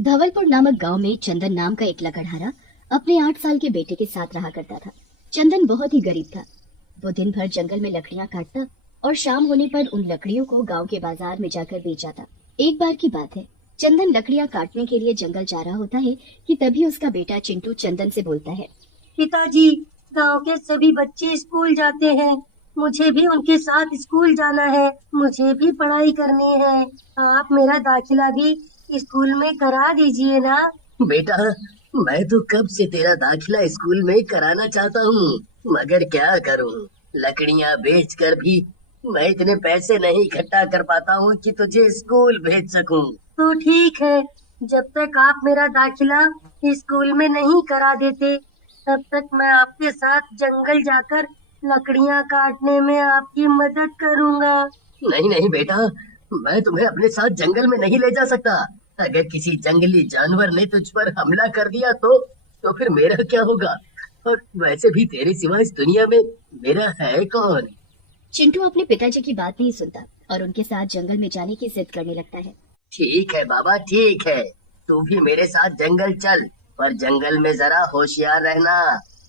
धवलपुर नामक गांव में चंदन नाम का एक लकड़हारा अपने 8 साल के बेटे के साथ रहा करता था। चंदन बहुत ही गरीब था। वो दिन भर जंगल में लकड़ियां काटता और शाम होने पर उन लकड़ियों को गांव के बाजार में जाकर बेच आता। एक बार की बात है, चंदन लकड़ियां काटने के लिए जंगल जा रहा होता है कि तभी उसका बेटा चिंटू चंदन से बोलता है। पिताजी, गांव के सभी बच्चे स्कूल जाते हैं, मुझे भी उनके साथ स्कूल जाना है, मुझे भी पढ़ाई करनी है। आप मेरा दाखिला भी स्कूल में करा दीजिए ना। बेटा, मैं तो कब से तेरा दाखिला स्कूल में कराना चाहता हूँ, मगर क्या करूँ, लकड़ियाँ बेचकर भी मैं इतने पैसे नहीं इकट्ठा कर पाता हूँ कि तुझे स्कूल भेज सकूँ। तो ठीक है, जब तक आप मेरा दाखिला स्कूल में नहीं करा देते, तब तक मैं आपके साथ जंगल जाकर लकड़ियाँ काटने में आपकी मदद करूँगा। नहीं नहीं बेटा, मैं तुम्हें अपने साथ जंगल में नहीं ले जा सकता। अगर किसी जंगली जानवर ने तुझ पर हमला कर दिया तो फिर मेरा क्या होगा? और वैसे भी तेरे सिवा इस दुनिया में मेरा है कौन? चिंटू अपने पिताजी की बात नहीं सुनता और उनके साथ जंगल में जाने की जिद करने लगता है। ठीक है बाबा, ठीक है, तू भी मेरे साथ जंगल चल, पर जंगल में जरा होशियार रहना,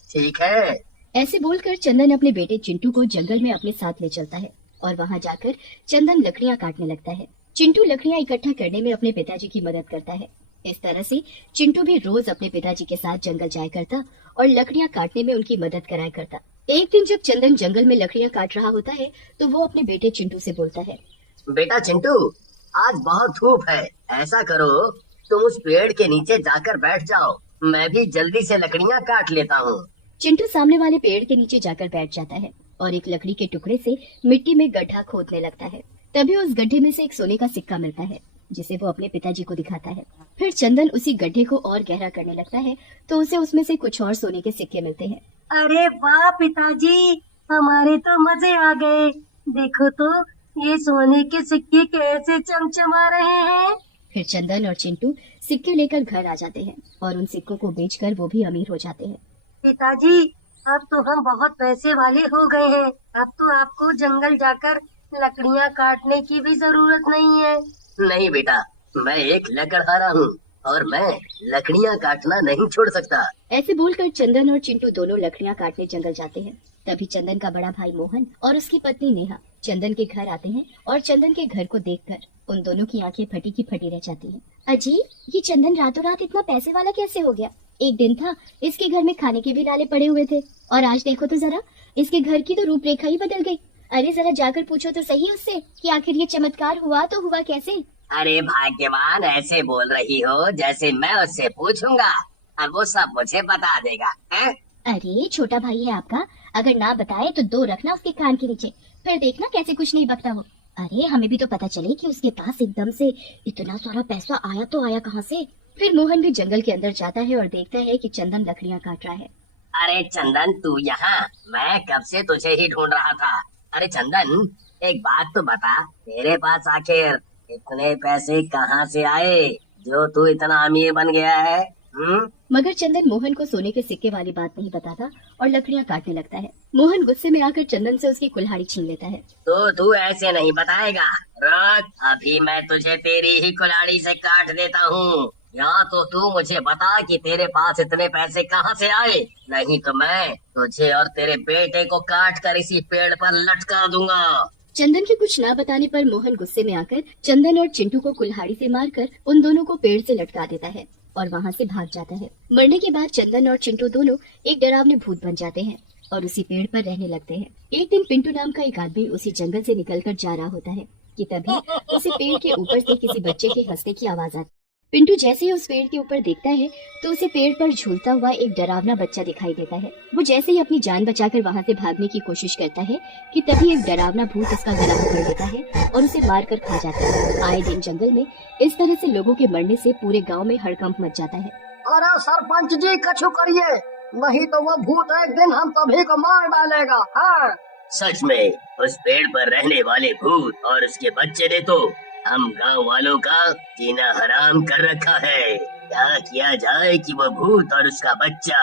ठीक है? ऐसे बोलकर चंदन अपने बेटे चिंटू को जंगल में अपने साथ ले चलता है और वहां जाकर चंदन लकड़ियां काटने लगता है। चिंटू लकड़ियां इकट्ठा करने में अपने पिताजी की मदद करता है। इस तरह से चिंटू भी रोज अपने पिताजी के साथ जंगल जाया करता और लकड़ियां काटने में उनकी मदद कराया करता। एक दिन जब चंदन जंगल में लकड़ियां काट रहा होता है तो वो अपने बेटे चिंटू से बोलता है। बेटा चिंटू, आज बहुत धूप है, ऐसा करो तुम उस पेड़ के नीचे जाकर बैठ जाओ, मैं भी जल्दी से लकड़ियां काट लेता हूँ। चिंटू सामने वाले पेड़ के नीचे जाकर बैठ जाता है और एक लकड़ी के टुकड़े से मिट्टी में गड्ढा खोदने लगता है। तभी उस गड्ढे में से एक सोने का सिक्का मिलता है, जिसे वो अपने पिताजी को दिखाता है। फिर चंदन उसी गड्ढे को और गहरा करने लगता है तो उसे उसमें से कुछ और सोने के सिक्के मिलते हैं। अरे वाह पिताजी, हमारे तो मजे आ गए। देखो तो ये सोने के सिक्के कैसे चमचमा रहे हैं। फिर चंदन और चिंटू सिक्के लेकर घर आ जाते हैं और उन सिक्कों को बेचकर वो भी अमीर हो जाते हैं। पिताजी, अब तो हम बहुत पैसे वाले हो गए हैं। अब तो आपको जंगल जाकर लकड़ियाँ काटने की भी जरूरत नहीं है। नहीं बेटा, मैं एक लकड़हारा हूँ और मैं लकड़ियाँ काटना नहीं छोड़ सकता। ऐसे बोलकर चंदन और चिंटू दोनों लकड़ियाँ काटने जंगल जाते हैं। तभी चंदन का बड़ा भाई मोहन और उसकी पत्नी नेहा चंदन के घर आते हैं और चंदन के घर को देखकर उन दोनों की आंखें फटी की फटी रह जाती हैं। अजी, ये चंदन रातों रात इतना पैसे वाला कैसे हो गया? एक दिन था इसके घर में खाने के भी लाले पड़े हुए थे और आज देखो तो जरा, इसके घर की तो रूपरेखा ही बदल गई। अरे जरा जाकर पूछो तो सही उससे कि आखिर ये चमत्कार हुआ तो हुआ कैसे? अरे भाग्यवान, ऐसे बोल रही हो जैसे मैं उससे पूछूंगा, अब वो सब मुझे बता देगा है? अरे छोटा भाई है आपका, अगर ना बताए तो 2 रखना उसके कान के नीचे, फिर देखना कैसे कुछ नहीं बकता हो। अरे हमें भी तो पता चले कि उसके पास एकदम से इतना सारा पैसा आया तो आया कहाँ से। फिर मोहन भी जंगल के अंदर जाता है और देखता है कि चंदन लकड़ियाँ काट रहा है। अरे चंदन, तू यहाँ? मैं कब से तुझे ही ढूंढ रहा था। अरे चंदन, एक बात तो बता, तेरे पास आखिर इतने पैसे कहाँ से आए जो तू इतना अमीर बन गया है? मगर चंदन मोहन को सोने के सिक्के वाली बात नहीं बताता और लकड़ियाँ काटने लगता है। मोहन गुस्से में आकर चंदन से उसकी कुल्हाड़ी छीन लेता है। तो तू ऐसे नहीं बताएगा, रुक, अभी मैं तुझे तेरी ही कुल्हाड़ी से काट देता हूँ। या तो तू मुझे बता कि तेरे पास इतने पैसे कहाँ से आए, नहीं तो मैं तुझे और तेरे बेटे को काट कर इसी पेड़ पर लटका दूंगा। चंदन के कुछ ना बताने पर मोहन गुस्से में आकर चंदन और चिंटू को कुल्हाड़ी से मारकर उन दोनों को पेड़ से लटका देता है और वहाँ से भाग जाता है। मरने के बाद चंदन और चिंटू दोनों एक डरावने भूत बन जाते हैं और उसी पेड़ पर रहने लगते हैं। एक दिन पिंटू नाम का एक आदमी उसी जंगल से निकलकर जा रहा होता है कि तभी उसे पेड़ के ऊपर से किसी बच्चे के हंसने की आवाज आती। पिंटू जैसे ही उस पेड़ के ऊपर देखता है तो उसे पेड़ पर झूलता हुआ एक डरावना बच्चा दिखाई देता है। वो जैसे ही अपनी जान बचाकर वहाँ से भागने की कोशिश करता है कि तभी एक डरावना भूत उसका गला पकड़ लेता है और उसे मारकर खा जाता है। आए दिन जंगल में इस तरह से लोगों के मरने से पूरे गांव में हड़कंप मच जाता है। अरे सरपंच जी, कछु करिए, नहीं तो वो भूत एक दिन हम सभी को मार डालेगा। हाँ, सच में उस पेड़ पर रहने वाले भूत और उसके बच्चे ने तो हम गांव वालों का जीना हराम कर रखा है। क्या किया जाए कि वो भूत और उसका बच्चा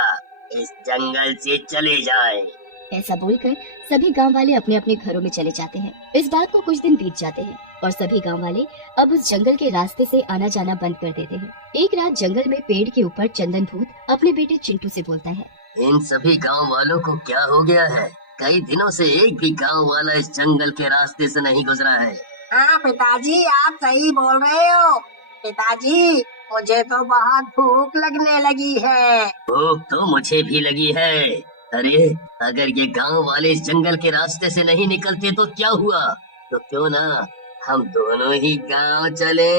इस जंगल से चले जाए। ऐसा बोलकर सभी गांव वाले अपने अपने घरों में चले जाते हैं। इस बात को कुछ दिन बीत जाते हैं। और सभी गांव वाले अब उस जंगल के रास्ते से आना जाना बंद कर देते हैं। एक रात जंगल में पेड़ के ऊपर चंदन भूत अपने बेटे चिंटू से बोलता है, इन सभी गांव वालों को क्या हो गया है? कई दिनों से एक भी गांव वाला इस जंगल के रास्ते से नहीं गुजरा है। हाँ पिताजी, आप सही बोल रहे हो। पिताजी, मुझे तो बहुत भूख लगने लगी है। भूख तो मुझे भी लगी है। अरे अगर ये गांव वाले इस जंगल के रास्ते से नहीं निकलते तो क्या हुआ? तो क्यों ना हम दोनों ही गांव चले?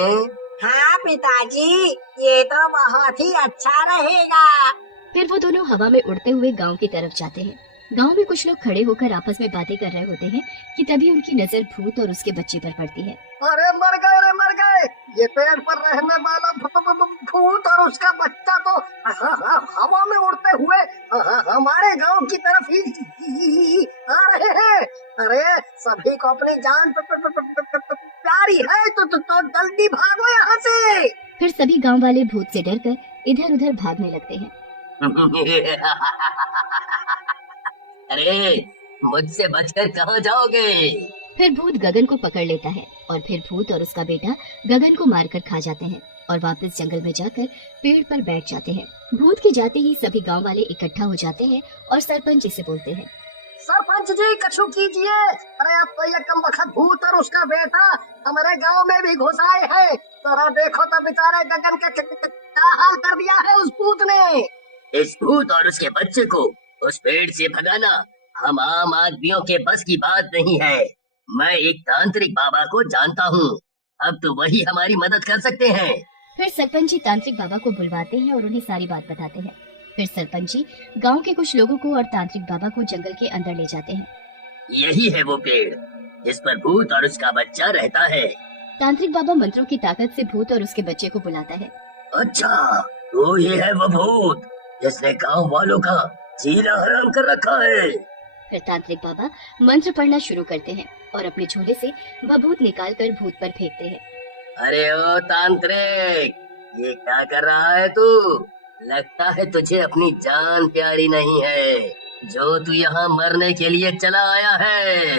हाँ पिताजी, ये तो बहुत ही अच्छा रहेगा। फिर वो दोनों हवा में उड़ते हुए गांव की तरफ जाते हैं। गांव में कुछ लोग खड़े होकर आपस में बातें कर रहे होते हैं कि तभी उनकी नजर भूत और उसके बच्चे पर पड़ती है। अरे मर गए! ये पेड़ पर रहने वाला भूत और उसका बच्चा तो हवा में उड़ते हुए हमारे गांव की तरफ ही आ रहे हैं। अरे सभी को अपनी जान प्यारी है तो जल्दी भागो यहाँ से। फिर सभी गांव वाले भूत से डरकर इधर उधर भागने लगते हैं। अरे मुझसे बचकर कहाँ जाओगे? फिर भूत गगन को पकड़ लेता है और फिर भूत और उसका बेटा गगन को मारकर खा जाते हैं और वापस जंगल में जाकर पेड़ पर बैठ जाते हैं। भूत के जाते ही सभी गांव वाले इकट्ठा हो जाते हैं और सरपंच जी से बोलते हैं, सरपंच जी कछु कीजिए। अरे अब तो ये कमबख्त भूत और उसका बेटा हमारे गांव में भी घुस आए हैं। जरा देखो तो बेचारे गगन का क्या हाल कर दिया है उस भूत ने। इस भूत और उसके बच्चे को उस पेड़ से भगाना हम आम आदमियों के बस की बात नहीं है। मैं एक तांत्रिक बाबा को जानता हूँ, अब तो वही हमारी मदद कर सकते हैं। फिर सरपंच जी तांत्रिक बाबा को बुलवाते हैं और उन्हें सारी बात बताते हैं। फिर सरपंच जी गांव के कुछ लोगों को और तांत्रिक बाबा को जंगल के अंदर ले जाते हैं। यही है वो पेड़ जिस पर भूत और उसका बच्चा रहता है। तांत्रिक बाबा मंत्रों की ताकत से भूत और उसके बच्चे को बुलाता है। अच्छा, तो ये है वो भूत जिसने गांव वालों का जीना हराम कर रखा है। फिर तांत्रिक बाबा मंत्र पढ़ना शुरू करते हैं और अपने झोले से वह भूत निकाल कर भूत पर फेंकते हैं। अरे ओ तांत्रिक, ये क्या कर रहा है तू? लगता है तुझे अपनी जान प्यारी नहीं है, जो तू यहाँ मरने के लिए चला आया है।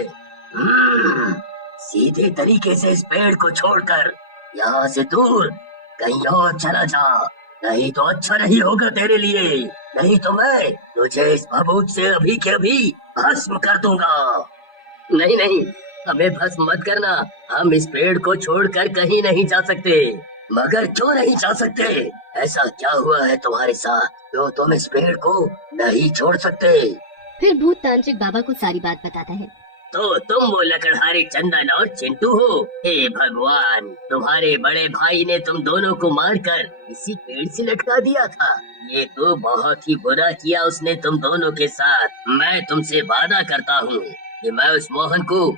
सीधे तरीके से इस पेड़ को छोड़कर यहाँ से दूर कहीं और चला जा, नहीं तो अच्छा नहीं होगा तेरे लिए। नहीं तो मैं तुझे इस भभूत से अभी के अभी भस्म कर दूंगा। नहीं नहीं, हमें भस्म मत करना। हम इस पेड़ को छोड़कर कहीं नहीं जा सकते। मगर क्यों नहीं जा सकते? ऐसा क्या हुआ है तुम्हारे साथ जो तुम इस पेड़ को नहीं छोड़ सकते? फिर भूत तांत्रिक बाबा को सारी बात बताता है। तो तुम वो लकड़हारे चंदन और चिंटू हो? हे भगवान, तुम्हारे बड़े भाई ने तुम दोनों को मारकर इसी पेड़ से लटका दिया था। ये तो बहुत ही बुरा किया उसने तुम दोनों के साथ। मैं तुमसे वादा करता हूँ कि मैं उस मोहन को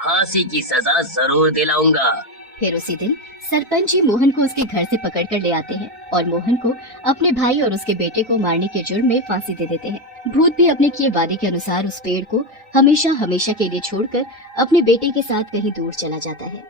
फांसी की सजा जरूर दिलाऊंगा। फिर उसी दिन सरपंच जी मोहन को उसके घर से पकड़कर ले आते हैं और मोहन को अपने भाई और उसके बेटे को मारने के जुर्म में फांसी दे देते हैं। भूत भी अपने किए वादे के अनुसार उस पेड़ को हमेशा हमेशा के लिए छोड़कर अपने बेटे के साथ कहीं दूर चला जाता है।